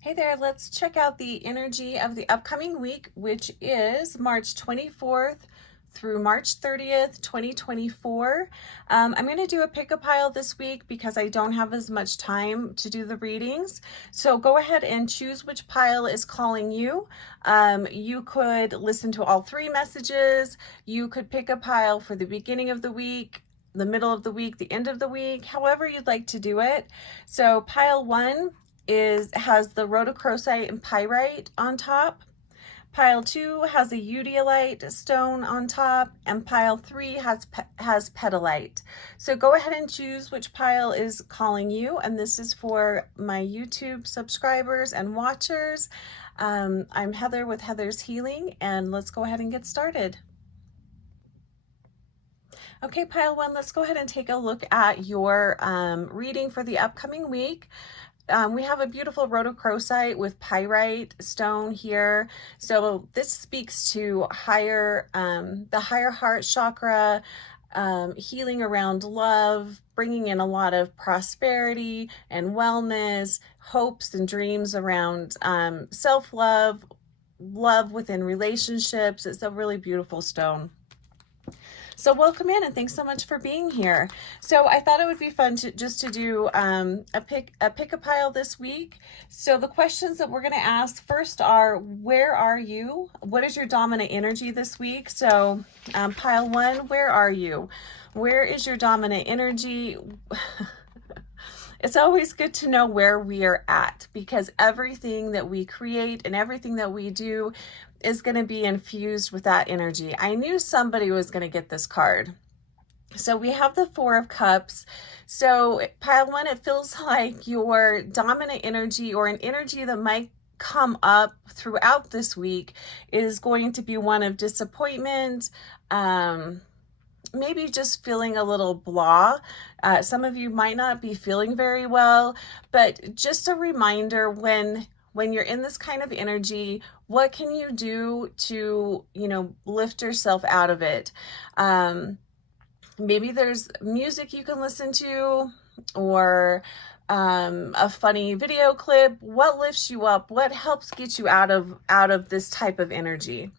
Hey there, let's check out the energy of the upcoming week, which is March 24th through March 30th, 2024. I'm going to do a pick-a-pile this week because I don't have as much time to do the readings. So go ahead and choose which pile is calling you. You could listen to all three messages. You could pick a pile for the beginning of the week, the middle of the week, the end of the week, however you'd like to do it. So pile one has the rhodochrosite and pyrite on top. Pile 2 has a eudialyte stone on top, and pile 3 has petalite. So go ahead and choose which pile is calling you, and this is for my YouTube subscribers and watchers. I'm Heather with Heather's Healing, and let's go ahead and get started. Okay, pile 1, let's go ahead and take a look at your reading for the upcoming week. We have a beautiful rhodochrosite with pyrite stone here. So this speaks to the higher heart chakra, healing around love, bringing in a lot of prosperity and wellness, hopes and dreams around self-love, love within relationships. It's a really beautiful stone. So welcome in and thanks so much for being here. So I thought it would be fun to do a pick-a-pile this week. So the questions that we're going to ask first are, where are you? What is your dominant energy this week? So pile 1, where are you? Where is your dominant energy? It's always good to know where we are at, because everything that we create and everything that we do is going to be infused with that energy. I knew somebody was going to get this card. So we have the 4 of Cups. So pile 1, it feels like your dominant energy, or an energy that might come up throughout this week, is going to be one of disappointment, maybe just feeling a little blah. Some of you might not be feeling very well, but just a reminder, when you're in this kind of energy, what can you do to, lift yourself out of it? Maybe there's music you can listen to, or a funny video clip. What lifts you up? What helps get you out of this type of energy?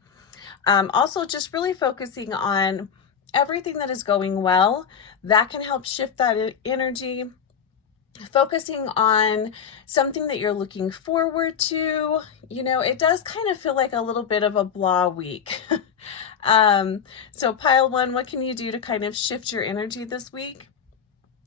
Also, just really focusing on everything that is going well, that can help shift that energy. Focusing on something that you're looking forward to. It does kind of feel like a little bit of a blah week. So pile 1, what can you do to kind of shift your energy this week?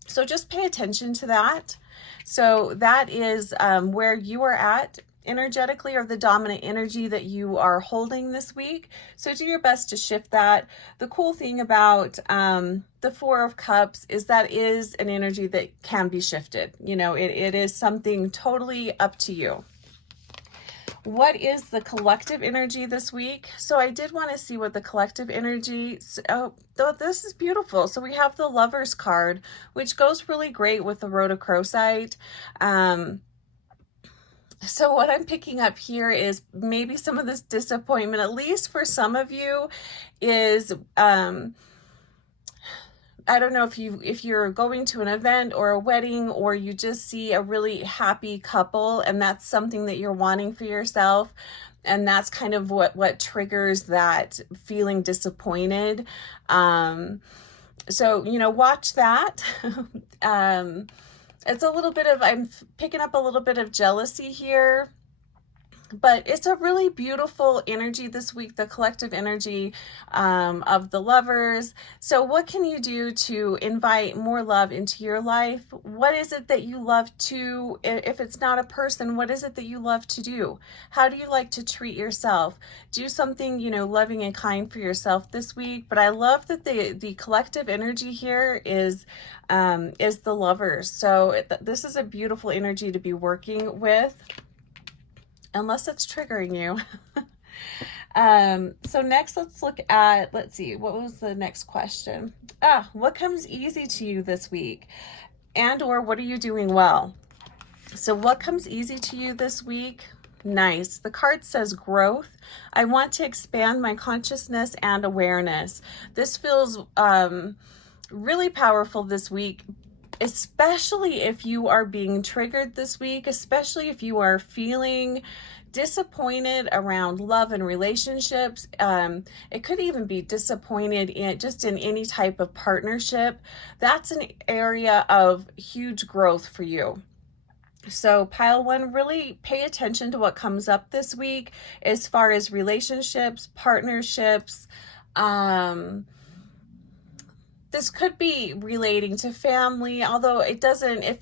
So just pay attention to that. So that is where you are at energetically, or the dominant energy that you are holding this week. So do your best to shift that. The cool thing about the 4 of Cups is that is an energy that can be shifted. It is something totally up to you. What is the collective energy this week? So I did want to see what the collective energy, this is beautiful. So we have the Lovers card, which goes really great with the rhodochrosite. So what I'm picking up here is maybe some of this disappointment, at least for some of you, is I don't know if you're going to an event or a wedding, or you just see a really happy couple, and that's something that you're wanting for yourself, and that's kind of what triggers that feeling disappointed. So watch that. It's a little bit of, I'm picking up a little bit of jealousy here, but it's a really beautiful energy this week, the collective energy of the Lovers. So what can you do to invite more love into your life? What is it that you love to, if it's not a person, what is it that you love to do? How do you like to treat yourself? Do something, loving and kind for yourself this week. But I love that the collective energy here is the Lovers. So this is a beautiful energy to be working with, unless it's triggering you. So next, let's see, what was the next question? What comes easy to you this week? Or what are you doing well? So what comes easy to you this week? Nice. The card says growth. I want to expand my consciousness and awareness. This feels really powerful this week. especially if you are being triggered this week, especially if you are feeling disappointed around love and relationships. It could even be disappointed in just in any type of partnership. That's an area of huge growth for you. So pile one, really pay attention to what comes up this week as far as relationships, partnerships. This could be relating to family, although it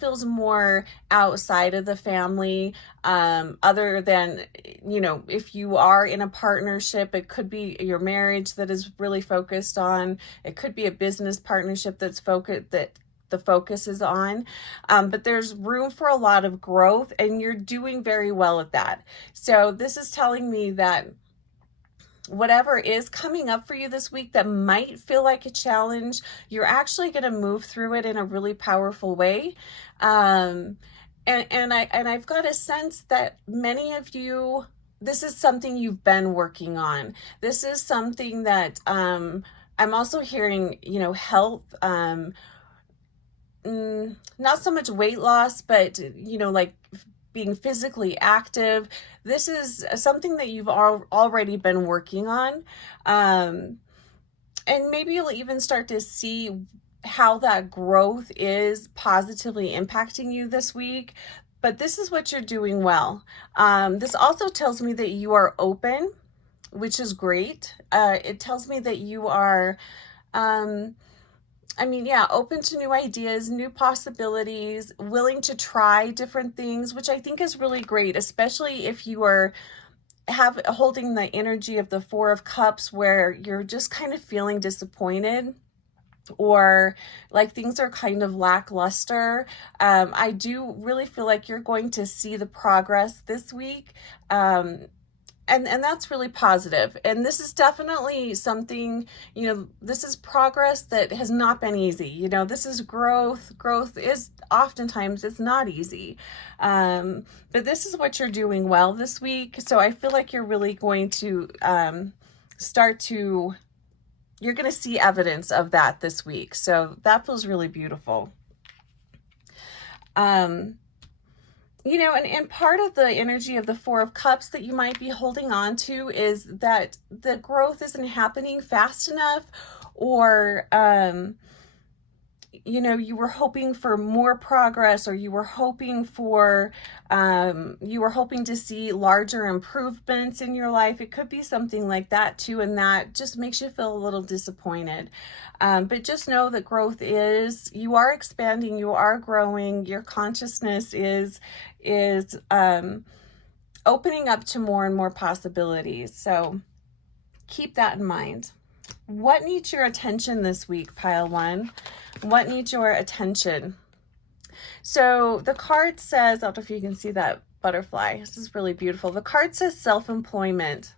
feels more outside of the family, other than, if you are in a partnership, it could be your marriage that is really focused on, it could be a business partnership that the focus is on, but there's room for a lot of growth and you're doing very well at that. So this is telling me that whatever is coming up for you this week that might feel like a challenge, you're actually going to move through it in a really powerful way. And I've got a sense that many of you, this is something you've been working on. This is something that I'm also hearing, health, not so much weight loss, but like being physically active. This is something that you've already been working on. And maybe you'll even start to see how that growth is positively impacting you this week. But this is what you're doing well. This also tells me that you are open, which is great. It tells me that you are open to new ideas, new possibilities, willing to try different things, which I think is really great, especially if you are holding the energy of the Four of Cups where you're just kind of feeling disappointed or like things are kind of lackluster. I do really feel like you're going to see the progress this week. And that's really positive. And this is definitely something, this is progress that has not been easy. This is growth. Growth is oftentimes, it's not easy. But this is what you're doing well this week. So I feel like you're really going to you're going to see evidence of that this week. So that feels really beautiful. And part of the energy of the Four of Cups that you might be holding on to is that the growth isn't happening fast enough, or, you were hoping for more progress, or you were hoping to see larger improvements in your life. It could be something like that too, and that just makes you feel a little disappointed. But just know that you are expanding, you are growing, your consciousness is opening up to more and more possibilities. So keep that in mind. What needs your attention this week, pile one? What needs your attention? So the card says, I don't know if you can see that butterfly. This is really beautiful. The card says self-employment.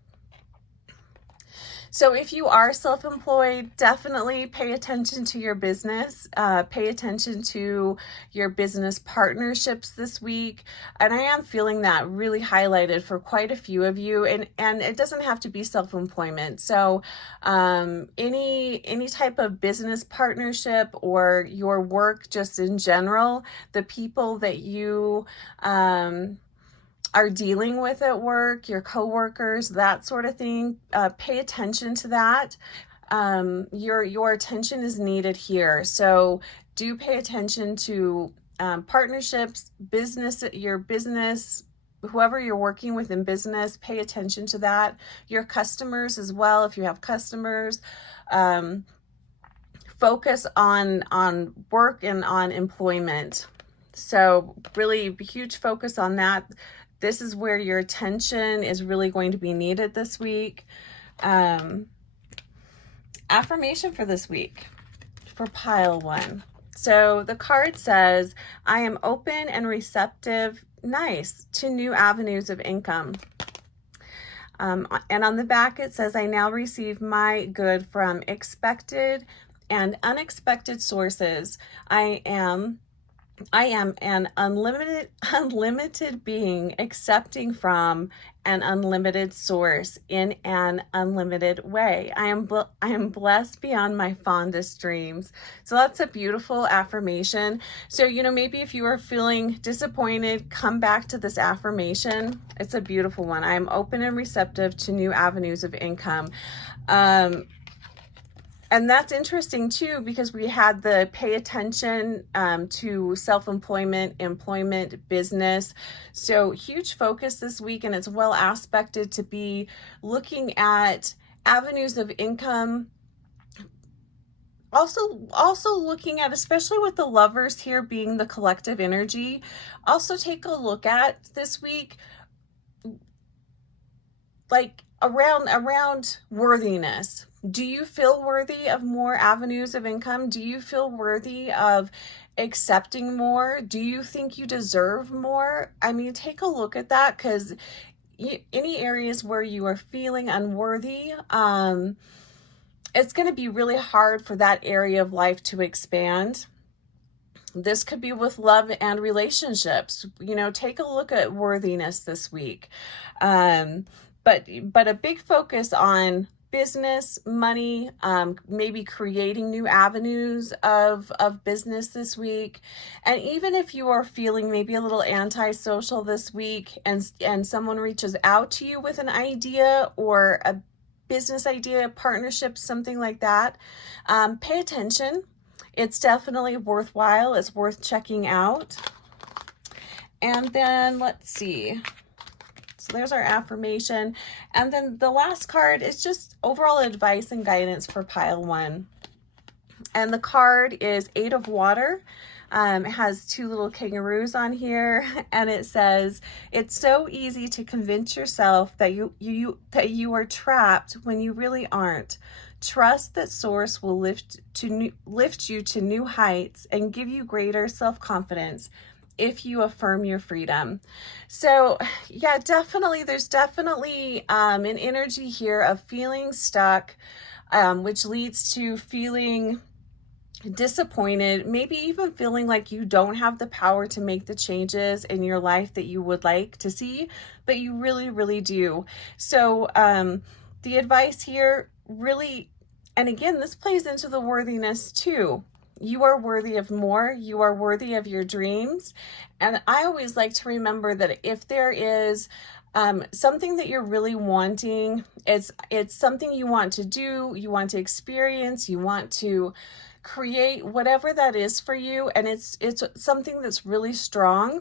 So if you are self-employed, definitely pay attention to your business. Pay attention to your business partnerships this week. And I am feeling that really highlighted for quite a few of you. And it doesn't have to be self-employment. So any type of business partnership or your work just in general, the people that you are dealing with at work, your coworkers, that sort of thing, pay attention to that. Your attention is needed here. So do pay attention to partnerships, your business, whoever you're working with in business, pay attention to that. Your customers as well, if you have customers, focus on work and on employment. So really huge focus on that. This is where your attention is really going to be needed this week. Affirmation for this week for pile one. So the card says, I am open and receptive, to new avenues of income. And on the back it says, I now receive my good from expected and unexpected sources. I am I am an unlimited being, accepting from an unlimited source in an unlimited way. I am blessed beyond my fondest dreams. So that's a beautiful affirmation. So, maybe if you are feeling disappointed, come back to this affirmation. It's a beautiful one. I am open and receptive to new avenues of income. And that's interesting too, because we had the pay attention to self-employment, employment, business. So huge focus this week, and it's well aspected to be looking at avenues of income. Also looking at, especially with the lovers here being the collective energy, also take a look at this week, like around worthiness. Do you feel worthy of more avenues of income? Do you feel worthy of accepting more? Do you think you deserve more? I mean, take a look at that, because any areas where you are feeling unworthy, it's going to be really hard for that area of life to expand. This could be with love and relationships. Take a look at worthiness this week. But a big focus on business, money, maybe creating new avenues of business this week. And even if you are feeling maybe a little antisocial this week, and someone reaches out to you with an idea or a business idea, partnership, something like that, pay attention. It's definitely worthwhile. It's worth checking out. And then let's see. So there's our affirmation. And then the last card is just overall advice and guidance for pile 1. And the card is 8 of water. It has 2 little kangaroos on here, and it says, "It's so easy to convince yourself that you are trapped when you really aren't. Trust that Source will lift you to new heights and give you greater self-confidence if you affirm your freedom." So yeah, there's definitely an energy here of feeling stuck, which leads to feeling disappointed, maybe even feeling like you don't have the power to make the changes in your life that you would like to see, but you really, really do. So the advice here really, and again, this plays into the worthiness too. You are worthy of more. You are worthy of your dreams. And I always like to remember that if there is something that you're really wanting, it's something you want to do, you want to experience, you want to create, whatever that is for you, and it's something that's really strong,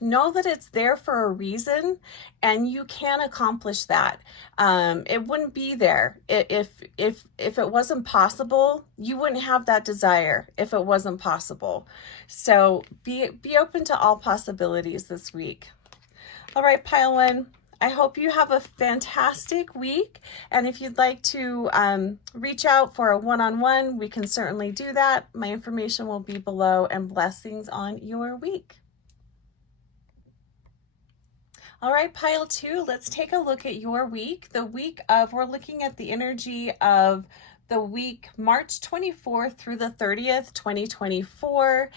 know that it's there for a reason, and you can accomplish that. It wouldn't be there if it wasn't possible. You wouldn't have that desire if it wasn't possible. So be open to all possibilities this week. All right, pile 1. I hope you have a fantastic week. And if you'd like to reach out for a one-on-one, we can certainly do that. My information will be below, and blessings on your week. All right, pile 2, let's take a look at your week. We're looking at the energy of the week, March 24th through the 30th, 2024.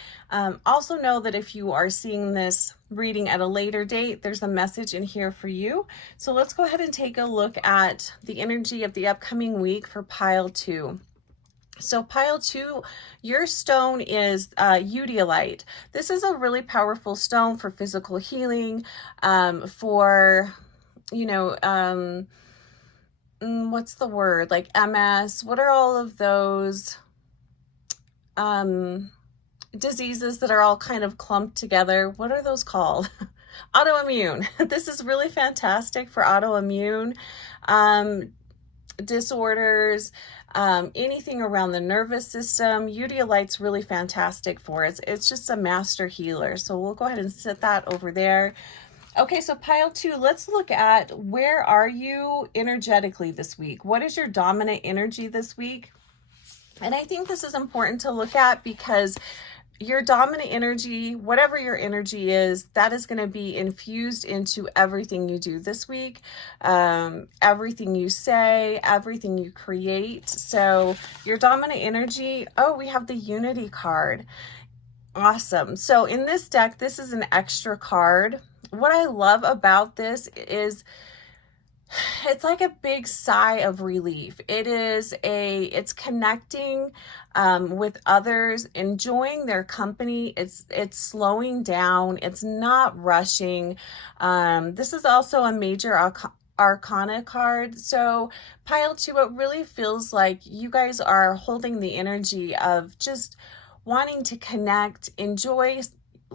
Also know that if you are seeing this reading at a later date, there's a message in here for you. So let's go ahead and take a look at the energy of the upcoming week for pile 2. So pile 2, your stone is Udiolite. This is a really powerful stone for physical healing, for, what's the word? Like MS. What are all of those diseases that are all kind of clumped together? What are those called? Autoimmune. This is really fantastic for autoimmune disorders, anything around the nervous system. Udiolite's really fantastic for it. It's just a master healer. So we'll go ahead and set that over there. Okay, so pile 2, let's look at where are you energetically this week? What is your dominant energy this week? And I think this is important to look at, because your dominant energy, whatever your energy is, that is going to be infused into everything you do this week, everything you say, everything you create. So your dominant energy, we have the Unity card. Awesome. So in this deck, this is an extra card. What I love about this is it's like a big sigh of relief. It's connecting with others, enjoying their company. It's slowing down. It's not rushing. This is also a major Arcana card. So pile two, it really feels like you guys are holding the energy of just wanting to connect, enjoy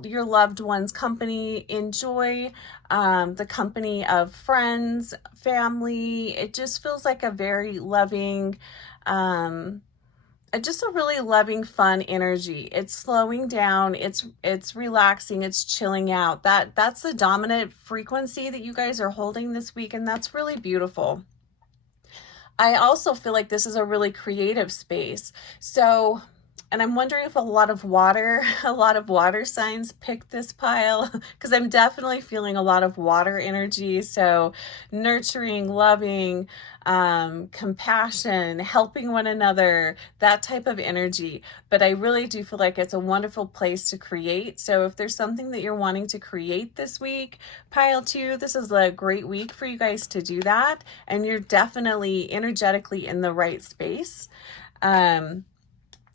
your loved one's company, enjoy the company of friends, family. It just feels like a very loving, just a really loving, fun energy. It's slowing down, it's relaxing, it's chilling out. That's the dominant frequency that you guys are holding this week, and that's really beautiful. I also feel like this is a really creative space. So, and I'm wondering if a lot of water signs picked this pile, because I'm definitely feeling a lot of water energy. So nurturing, loving, compassion, helping one another, that type of energy. But I really do feel like it's a wonderful place to create. So if there's something that you're wanting to create this week, pile two, this is a great week for you guys to do that. And you're definitely energetically in the right space.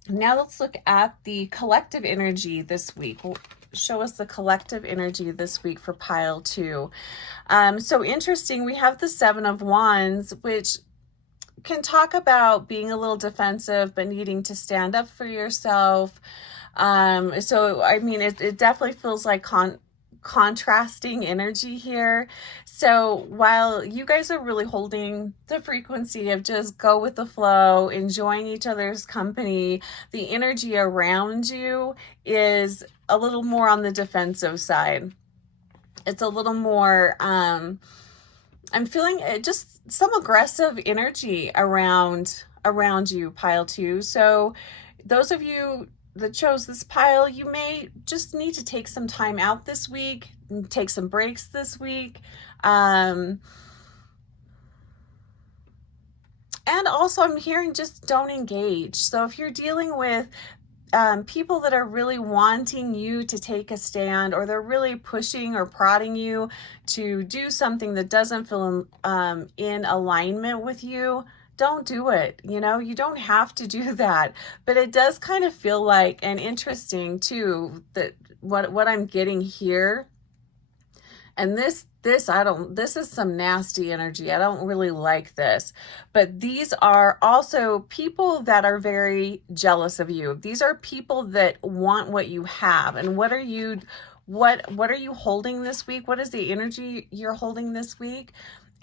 Now let's look at the collective energy this week. Show us the collective energy this week for pile two. So interesting, we have the Seven of Wands, which can talk about being a little defensive, but needing to stand up for yourself. So, I mean, it definitely feels like contrasting energy here. So while you guys are really holding the frequency of just go with the flow, enjoying each other's company, the energy around you is a little more on the defensive side. It's a little more, I'm feeling just some aggressive energy around you, pile two. So those of you that chose this pile, you may just need to take some time out this week, take some breaks this week. And also I'm hearing just don't engage. So if you're dealing with people that are really wanting you to take a stand, or they're really pushing or prodding you to do something that doesn't feel in alignment with you, don't do it. You know, you don't have to do that. But it does kind of feel like, and interesting too, that what I'm getting here, and this is some nasty energy. I don't really like this. But these are also people that are very jealous of you. These are people that want what you have. And what are you holding this week? What is the energy you're holding this week?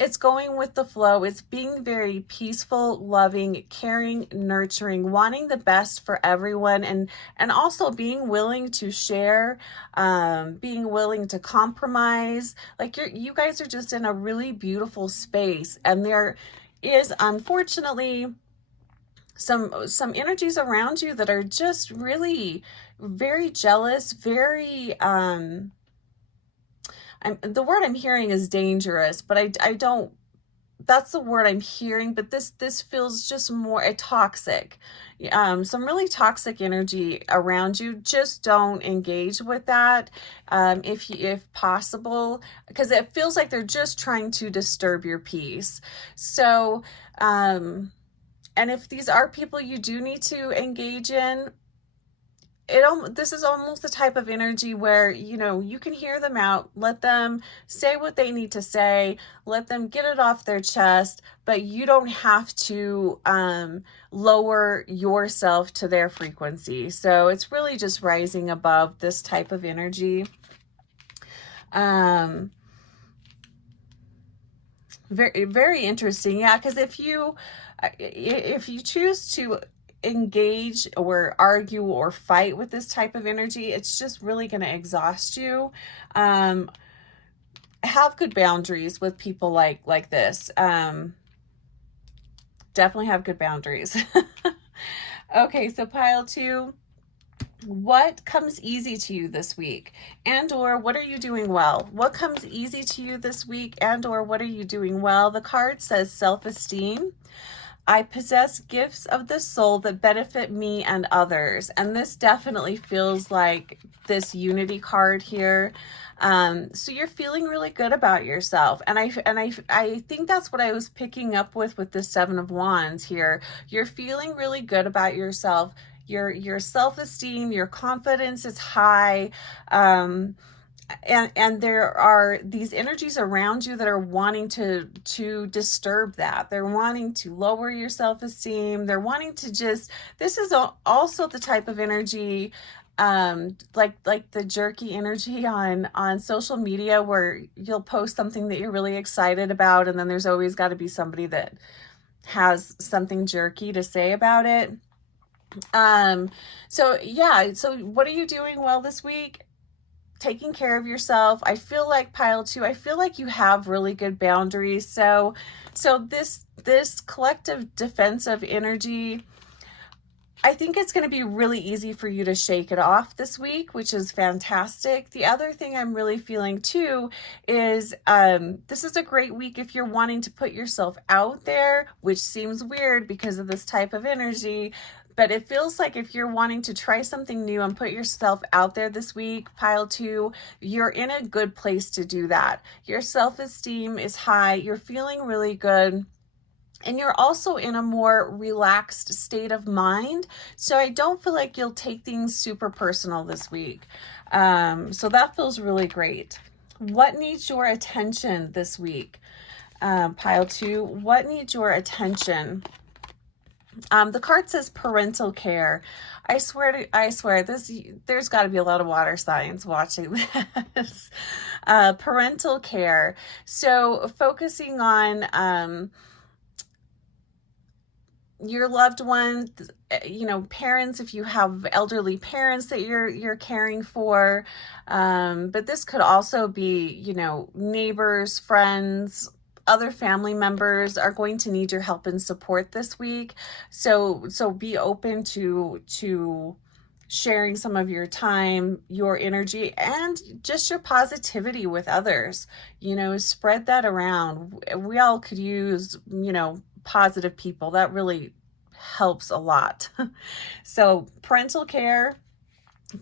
It's going with the flow. It's being very peaceful, loving, caring, nurturing, wanting the best for everyone, and also being willing to share, being willing to compromise. Like you guys are just in a really beautiful space, and there is unfortunately some energies around you that are just really very jealous, very the word I'm hearing is dangerous, but I don't, that's the word I'm hearing, but this feels just more toxic. Some really toxic energy around you. Just don't engage with that if possible, because it feels like they're just trying to disturb your peace. So, and if these are people you do need to engage in, this is almost the type of energy where, you know, you can hear them out, let them say what they need to say, let them get it off their chest, but you don't have to lower yourself to their frequency. So it's really just rising above this type of energy. Very, very interesting. Yeah, because if you choose to engage or argue or fight with this type of energy, it's just really going to exhaust you. Have good boundaries with people like this. Definitely have good boundaries. Okay, so pile two. What comes easy to you this week, and or what are you doing well? What comes easy to you this week, and or what are you doing well? The card says self-esteem. I possess gifts of the soul that benefit me and others. And this definitely feels like this unity card here. So you're feeling really good about yourself. And I think that's what I was picking up with the Seven of Wands here. You're feeling really good about yourself. Your self-esteem, your confidence is high. And there are these energies around you that are wanting to disturb that. They're wanting to lower your self-esteem. They're wanting to just, this is also the type of energy, like the jerky energy on social media, where you'll post something that you're really excited about, and then there's always got to be somebody that has something jerky to say about it. So yeah, so what are you doing well this week? Taking care of yourself. I feel like pile 2, I feel like you have really good boundaries. So this collective defensive energy, I think it's going to be really easy for you to shake it off this week, which is fantastic. The other thing I'm really feeling too is this is a great week if you're wanting to put yourself out there, which seems weird because of this type of energy. But it feels like if you're wanting to try something new and put yourself out there this week, pile 2, you're in a good place to do that. Your self-esteem is high. You're feeling really good. And you're also in a more relaxed state of mind. So I don't feel like you'll take things super personal this week. So that feels really great. What needs your attention this week? Pile 2, what needs your attention? The card says parental care. I swear this, there's got to be a lot of water signs watching this. Parental care. So focusing on your loved ones, parents, if you have elderly parents that you're caring for. But this could also be, neighbors, friends, other family members are going to need your help and support this week. So be open to sharing some of your time, your energy, and just your positivity with others. Spread that around. We all could use, positive people. That really helps a lot. So parental care,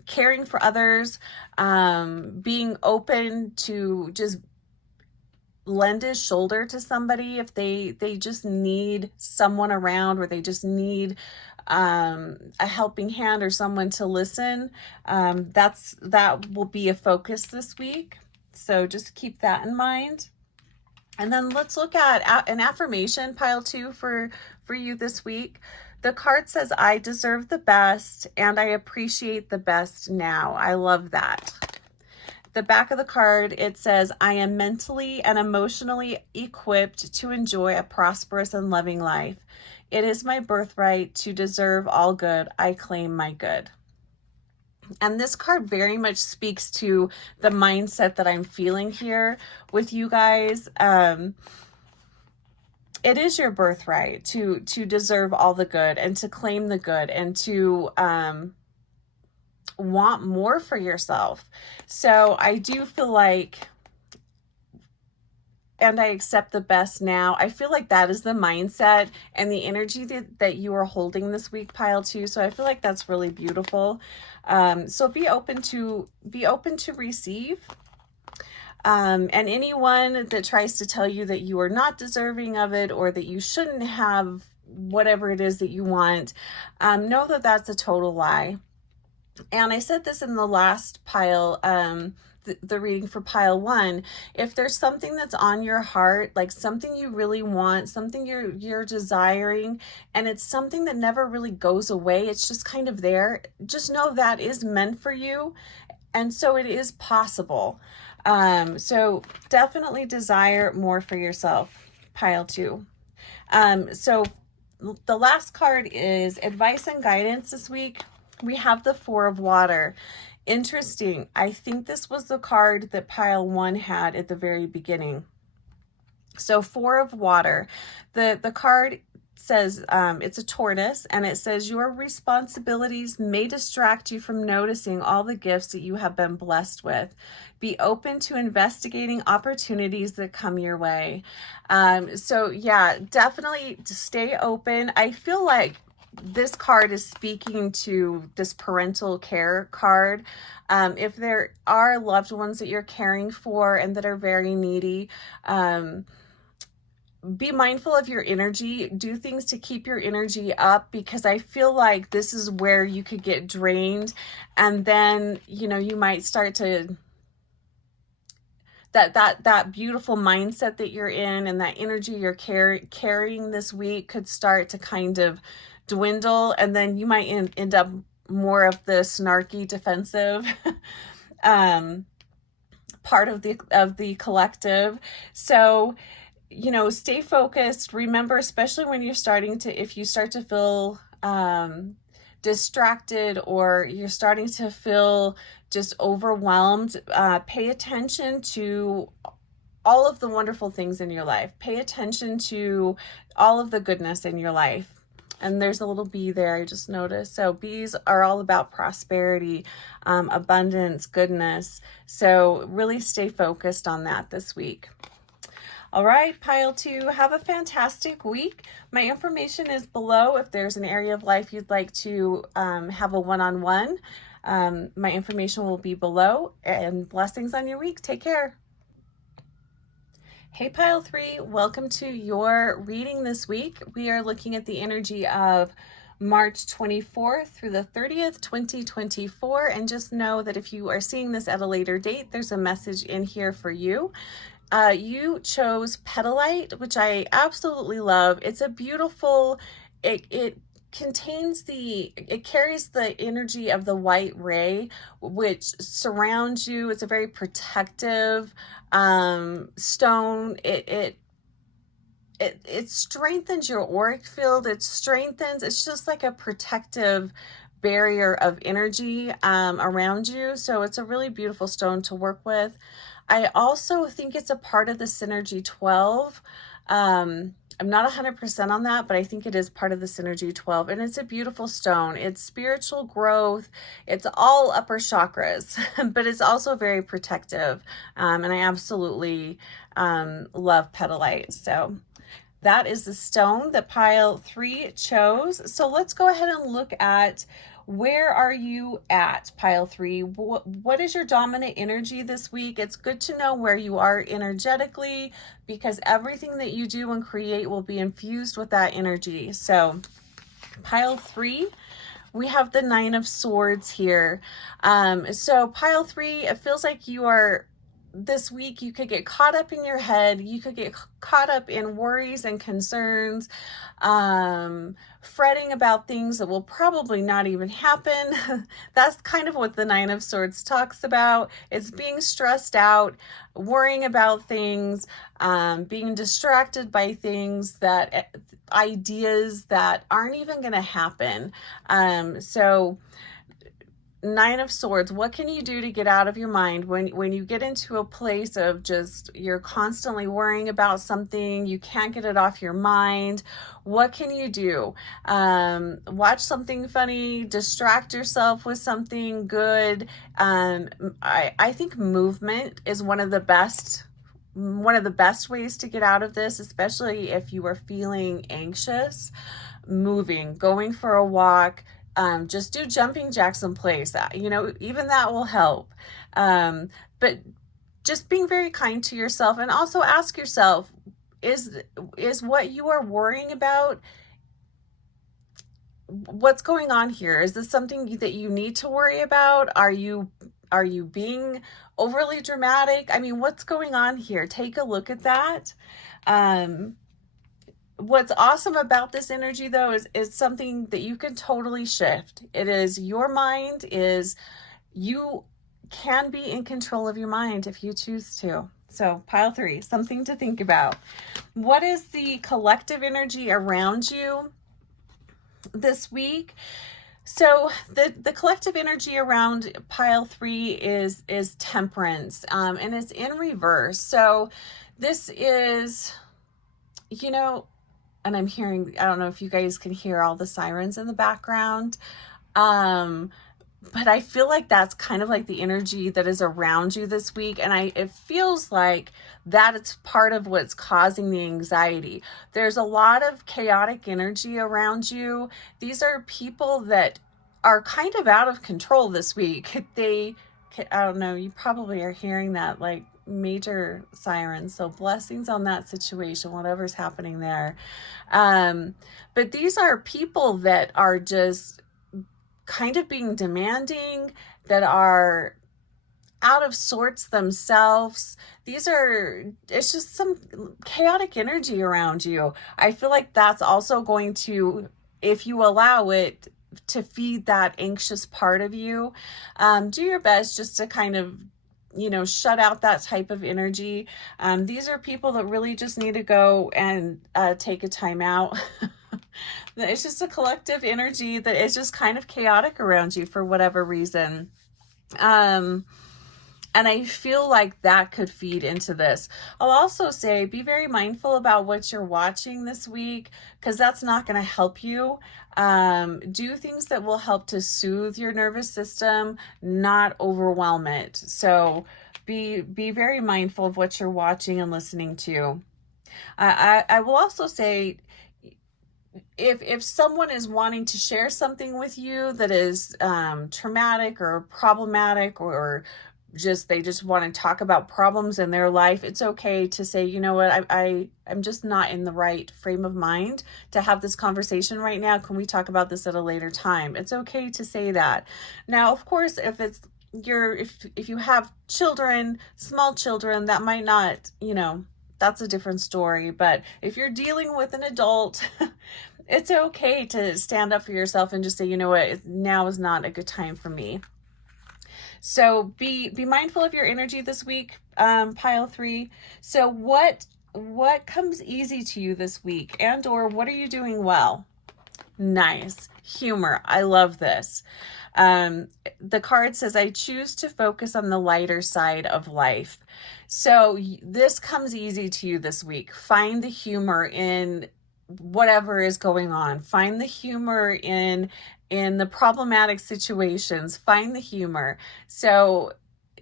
caring for others, being open to just lend a shoulder to somebody if they just need someone around, or they just need a helping hand or someone to listen. That will be a focus this week. So just keep that in mind. And then let's look at an affirmation, pile 2, for you this week. The card says, I deserve the best and I appreciate the best now. I love that. The back of the card, it says, I am mentally and emotionally equipped to enjoy a prosperous and loving life. It is my birthright to deserve all good. I claim my good. And this card very much speaks to the mindset that I'm feeling here with you guys. It is your birthright to deserve all the good and to claim the good and to want more for yourself. So I do feel like, and I accept the best now. I feel like that is the mindset and the energy that you are holding this week, pile 2. So I feel like that's really beautiful. So be open to receive. And anyone that tries to tell you that you are not deserving of it, or that you shouldn't have whatever it is that you want, know that that's a total lie. And I said this in the last pile, the reading for pile 1. If there's something that's on your heart, like something you really want, something you're desiring, and it's something that never really goes away, it's just kind of there, just know that is meant for you. And so it is possible. So definitely desire more for yourself, pile 2. So the last card is advice and guidance this week. We have the 4 of water. Interesting. I think this was the card that pile 1 had at the very beginning. So 4 of water. The card says, it's a tortoise, and it says, your responsibilities may distract you from noticing all the gifts that you have been blessed with. Be open to investigating opportunities that come your way. So yeah, definitely stay open. I feel like this card is speaking to this parental care card. If there are loved ones that you're caring for and that are very needy, be mindful of your energy. Do things to keep your energy up, because I feel like this is where you could get drained, and then, you know, you might start to that beautiful mindset that you're in and that energy you're carrying this week could start to kind of dwindle, and then you might end up more of the snarky, defensive part of the collective. So, you know, stay focused. Remember, especially when you're if you start to feel distracted, or you're starting to feel just overwhelmed, pay attention to all of the wonderful things in your life. Pay attention to all of the goodness in your life. And there's a little bee there, I just noticed. So bees are all about prosperity, abundance, goodness. So really stay focused on that this week. All right, pile 2, have a fantastic week. My information is below if there's an area of life you'd like to have a one-on-one. My information will be below, and blessings on your week. Take care. Hey, pile 3, welcome to your reading this week. We are looking at the energy of March 24th through the 30th, 2024. And just know that if you are seeing this at a later date, there's a message in here for you. You chose petalite, which I absolutely love. It's a beautiful, it carries the energy of the white ray, which surrounds you. It's a very protective stone. It strengthens your auric field. It's just like a protective barrier of energy around you. So it's a really beautiful stone to work with. I also think it's a part of the Synergy 12. I'm not 100% on that, but I think it is part of the Synergy 12, and it's a beautiful stone. It's spiritual growth. It's all upper chakras, but it's also very protective. And I absolutely love petalite. So that is the stone that pile 3 chose. So let's go ahead and look at, where are you at, pile 3? What is your dominant energy this week? It's good to know where you are energetically, because everything that you do and create will be infused with that energy. So pile 3, we have the 9 of Swords here. So pile 3, it feels like you are, this week, you could get caught up in your head. You could get caught up in worries and concerns, fretting about things that will probably not even happen. That's kind of what the 9 of Swords talks about. It's being stressed out, worrying about things, being distracted by things, ideas that aren't even going to happen. So 9 of Swords, what can you do to get out of your mind when you get into a place of just, you're constantly worrying about something, you can't get it off your mind? What can you do? Watch something funny, distract yourself with something good. I think movement is one of the best ways to get out of this, especially if you are feeling anxious. Moving, going for a walk, just do jumping jacks in place. You know, even that will help. But just being very kind to yourself, and also ask yourself, is what you are worrying about, what's going on here? Is this something that you need to worry about? Are you being overly dramatic? I mean, what's going on here? Take a look at that. What's awesome about this energy, though, is something that you can totally shift. It is your mind. You can be in control of your mind if you choose to. So pile 3, something to think about. What is the collective energy around you this week? So the collective energy around pile 3 is temperance, and it's in reverse. So this is, you know, and I'm hearing, I don't know if you guys can hear all the sirens in the background. But I feel like that's kind of like the energy that is around you this week. And it feels like that it's part of what's causing the anxiety. There's a lot of chaotic energy around you. These are people that are kind of out of control this week. I don't know, you probably are hearing that, like major sirens. So blessings on that situation, whatever's happening there. But these are people that are just kind of being demanding, that are out of sorts themselves. It's just some chaotic energy around you. I feel like that's also going to, if you allow it, to feed that anxious part of you. Do your best just to kind of, shut out that type of energy. These are people that really just need to go and take a time out. It's just a collective energy that is just kind of chaotic around you for whatever reason. And I feel like that could feed into this. I'll also say be very mindful about what you're watching this week, because that's not going to help you. Do things that will help to soothe your nervous system, not overwhelm it. So be very mindful of what you're watching and listening to. I will also say, if someone is wanting to share something with you that is traumatic or problematic, or they just want to talk about problems in their life, it's okay to say, you know what, I'm just not in the right frame of mind to have this conversation right now. Can we talk about this at a later time? It's okay to say that. Now, of course, if you have children, small children, that might not, that's a different story. But if you're dealing with an adult, it's okay to stand up for yourself and just say, you know what, now is not a good time for me. So be mindful of your energy this week, pile 3. So what comes easy to you this week, and or what are you doing well? Nice. Humor. I love this. The card says, I choose to focus on the lighter side of life. So this comes easy to you this week. Find the humor in whatever is going on. Find the humor in the problematic situations. Find the humor. So,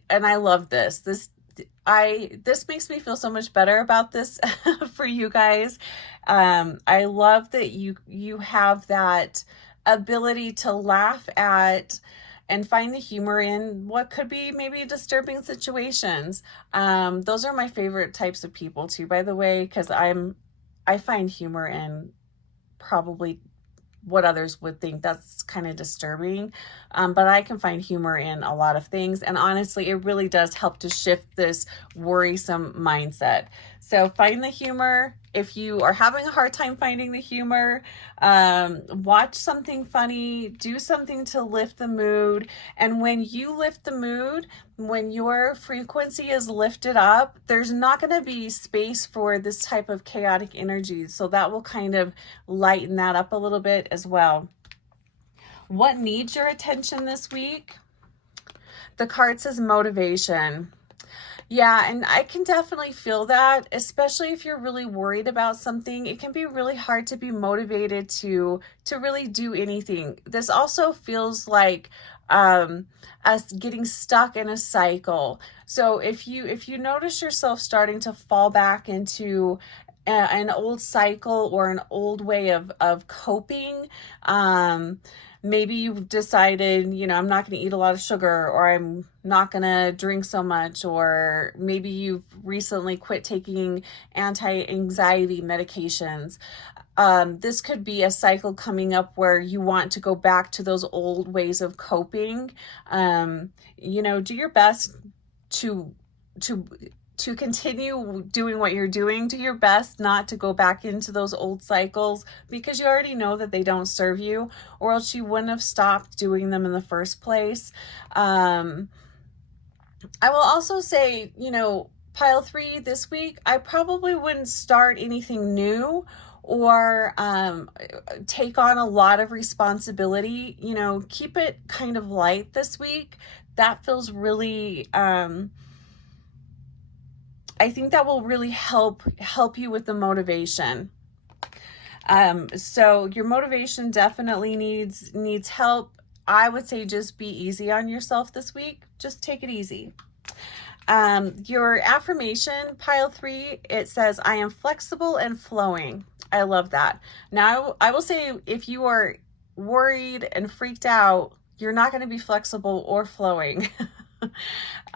and I love this. This makes me feel so much better about this for you guys. I love that you have that ability to laugh at and find the humor in what could be maybe disturbing situations. Those are my favorite types of people too, by the way, because I find humor in probably what others would think that's kind of disturbing. But I can find humor in a lot of things. And honestly, it really does help to shift this worrisome mindset. So find the humor. If you are having a hard time finding the humor, watch something funny, do something to lift the mood. And when you lift the mood, when your frequency is lifted up, there's not going to be space for this type of chaotic energy. So that will kind of lighten that up a little bit as well. What needs your attention this week? The card says motivation. Yeah, and I can definitely feel that, especially if you're really worried about something. It can be really hard to be motivated to really do anything. This also feels like us getting stuck in a cycle. So if you notice yourself starting to fall back into an old cycle or an old way of coping, maybe you've decided, I'm not going to eat a lot of sugar, or I'm not going to drink so much, or maybe you've recently quit taking anti-anxiety medications. This could be a cycle coming up where you want to go back to those old ways of coping. Do your best to continue doing what you're doing. Do your best not to go back into those old cycles, because you already know that they don't serve you, or else you wouldn't have stopped doing them in the first place. I will also say, pile 3 this week, I probably wouldn't start anything new or take on a lot of responsibility. Keep it kind of light this week. That feels really I think that will really help you with the motivation. So your motivation definitely needs help. I would say just be easy on yourself this week. Just take it easy. Your affirmation, pile 3, it says, I am flexible and flowing. I love that. Now, I will say if you are worried and freaked out, you're not going to be flexible or flowing.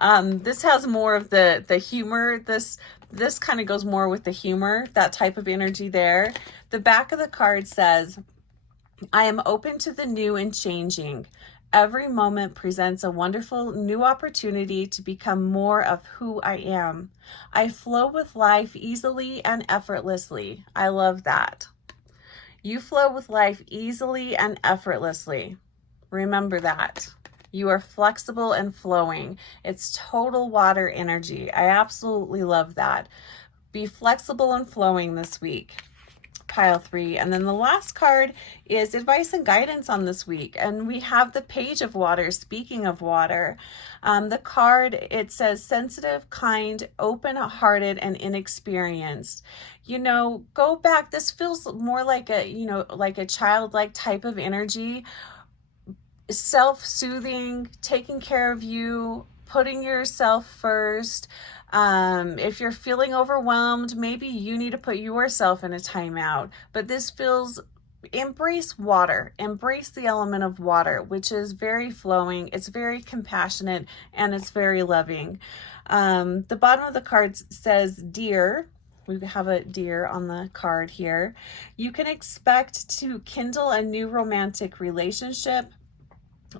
This has more of the humor. This kind of goes more with the humor, that type of energy there. The back of the card says, I am open to the new and changing. Every moment presents a wonderful new opportunity to become more of who I am. I flow with life easily and effortlessly. I love that. You flow with life easily and effortlessly. Remember that. You are flexible and flowing. It's total water energy. I absolutely love that. Be flexible and flowing this week. Pile 3. And then the last card is advice and guidance on this week. And we have the Page of Water. Speaking of water, the card, it says sensitive, kind, open-hearted, and inexperienced. Go back. This feels more like a childlike type of energy. Self-soothing, taking care of you, putting yourself first. If you're feeling overwhelmed, maybe you need to put yourself in a timeout. But this feels, embrace water, embrace the element of water, which is very flowing, it's very compassionate, and it's very loving. The bottom of the card says deer. We have a deer on the card here. You can expect to kindle a new romantic relationship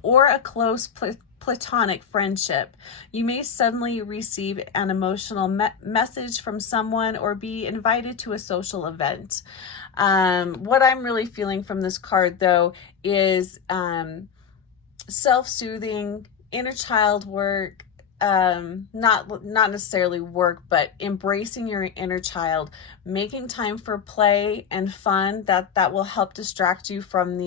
or a close platonic friendship. You may suddenly receive an emotional message from someone or be invited to a social event. What I'm really feeling from this card, though, is self-soothing, inner child work, not necessarily work, but embracing your inner child, making time for play and fun that will help distract you from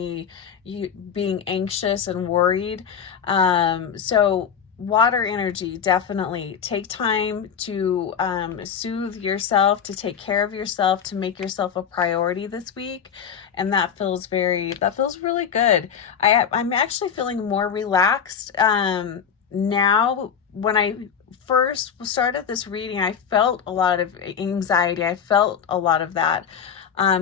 you being anxious and worried. So water energy, definitely take time to soothe yourself, to take care of yourself, to make yourself a priority this week. And that feels really good. I'm actually feeling more relaxed now. When I first started this reading, I felt a lot of anxiety. I felt a lot of that.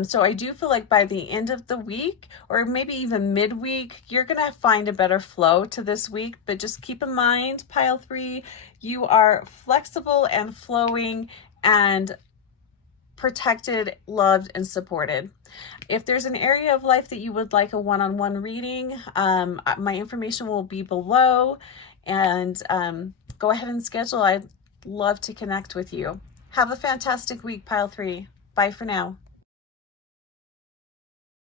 So I do feel like by the end of the week, or maybe even midweek, you're going to find a better flow to this week. But just keep in mind, pile 3, you are flexible and flowing and protected, loved, and supported. If there's an area of life that you would like a one-on-one reading, my information will be below. And go ahead and schedule. I'd love to connect with you. Have a fantastic week, pile 3. Bye for now.